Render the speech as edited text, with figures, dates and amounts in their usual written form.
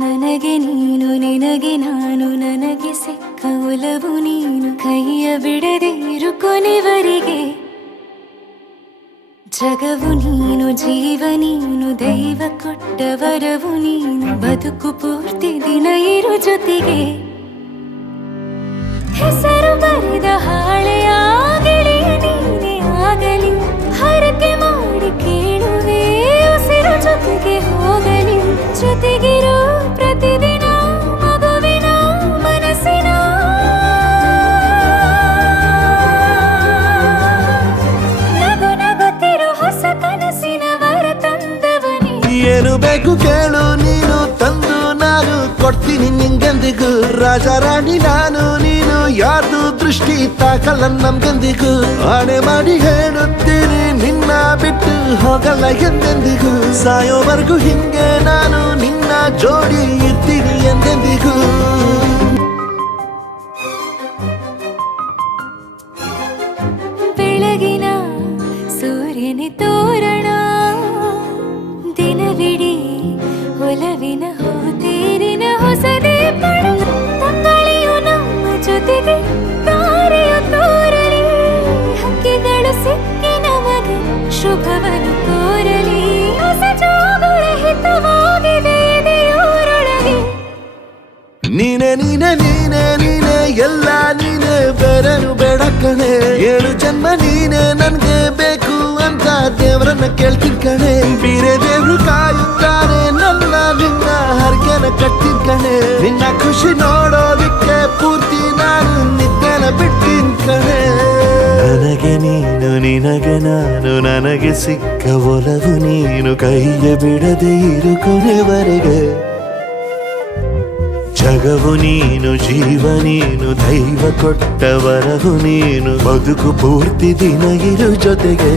ನನಗೆ ನೀನು ನಿನಗೆ ನಾನು ನನಗೆ ಸಿಕ್ಕ ಒಲವು ನೀನು ಕೈಯ ಬಿಡದೆ ಇರು ಕೊನೆವರೆಗೆ ಜಗವು ನೀನು ಜೀವ ನೀನು ದೈವ ಕೊಟ್ಟ ವರವು ನೀನು ಬದುಕು ಪೂರ್ತಿ ದಿನ ಇರು ಜೊತೆಗೆ ಹೆಸರು ಬರೆದ ಹಾಳೆಯಾಗಲಿ ನೀನೇ ಆಗಲಿ ಹರಕೆ ಮಾಡಿ ಕೇಳುವೆ ಉಸಿರು ಜೊತೆಗೆ ಹೋಗಲಿ ಜೊತೆಗಿರೋ ಪ್ರತಿದಿನ ಮಗುವಿನ ಮನಸ್ಸಿನ ನಗು ನಗುತ್ತಿರೋ ಹೊಸ ಕನಸಿನ ವರ ತಂದವನೇ ಏನು ಬೇಕು ಕೇಳು ನೀನು ತಂದು ನಾನು ಕೊಡ್ತೀನಿ ನಿಂಗೆಂದಿಗೂ ರಾಜ ರಾಣಿ ನಾನು ನೀನು ಯಾರ್ದು ದೃಷ್ಟಿ ತಾಕಲ್ಲ ನಮ್ಗೆಂದಿಗೂ ಆಣೆ ಮಾಡಿ ಹೇಳುತ್ತೀನಿ ನಿನ್ನ ಬಿಟ್ಟು ಹೋಗಲ್ಲ ಎಂದೆಂದಿಗೂ ಸಾಯೋವರೆಗೂ ಹಿಂಗೆ ನಾನು ನಿನ್ನ ಜೋಡಿ ಇರ್ತೀನಿ ಎಂದೆಂದಿಗೂ ಬೆಳಗಿನ ಸೂರ್ಯನ ತೋರಣ ದಿನವಿಡೀ ಒಲವಿನ ಹೋತೇರಿನ ಹೊಸದೇ ತಂಗಳಿಯು ನಮ್ಮ ಜೊತೆಗೆ ತಾರೆಯ ತೋರಲಿ ಹಕ್ಕಿಗಳು ಸಿಕ್ಕಿ ನಮಗೆ ಶುಭವನ್ನು ಕೋರಲಿ ಹೊಸ ಜೋಗುಳ ಹಿತವಾಗಿದೆ ದೇವರೊಳಗೆ ನೀನೆ ನೀನೆ ನೀನೆ ನೀನೆ ಎಲ್ಲ ನೀನೆ ಬೇರೆನು ಬೇಡ ಕಣೆ 7 ಜನ್ಮ ನೀನೆ ನನ್ಗೆ ಬೇಕು ಅಂತ ದೇವರನ್ನ ಕೇಳ್ತೀನಿ ಕಣೆ ಬೇರೆ ದೇವ್ರು ಕಾಯುತ್ತಾರೆ ನನ್ನ ನಿನ್ನ ಹರಕೆನ ಕಟ್ತೀನಿ ಕಣೆ ನಿನ್ನ ಖುಷಿ ನೋಡೋದಿಕ್ಕೆ ಪೂರ್ತಿ ನಾನು ನಿದ್ದೆನ ಬಿಡ್ತೀನಿ ಕಣೆ ನನಗೆ ನೀನು ನಿನಗೆ ನಾನು ನನಗೆ ಸಿಕ್ಕ ಒಲವು ನೀನು ಕೈಯ ಬಿಡದೆ ಇರು ಕೊನೆವರೆಗೆ ಜಗವು ನೀನು ಜೀವ ನೀನು ದೈವ ಕೊಟ್ಟ ವರವು ನೀನು ಬದುಕು ಪೂರ್ತಿ ದಿನ ಇರು ಜೊತೆಗೆ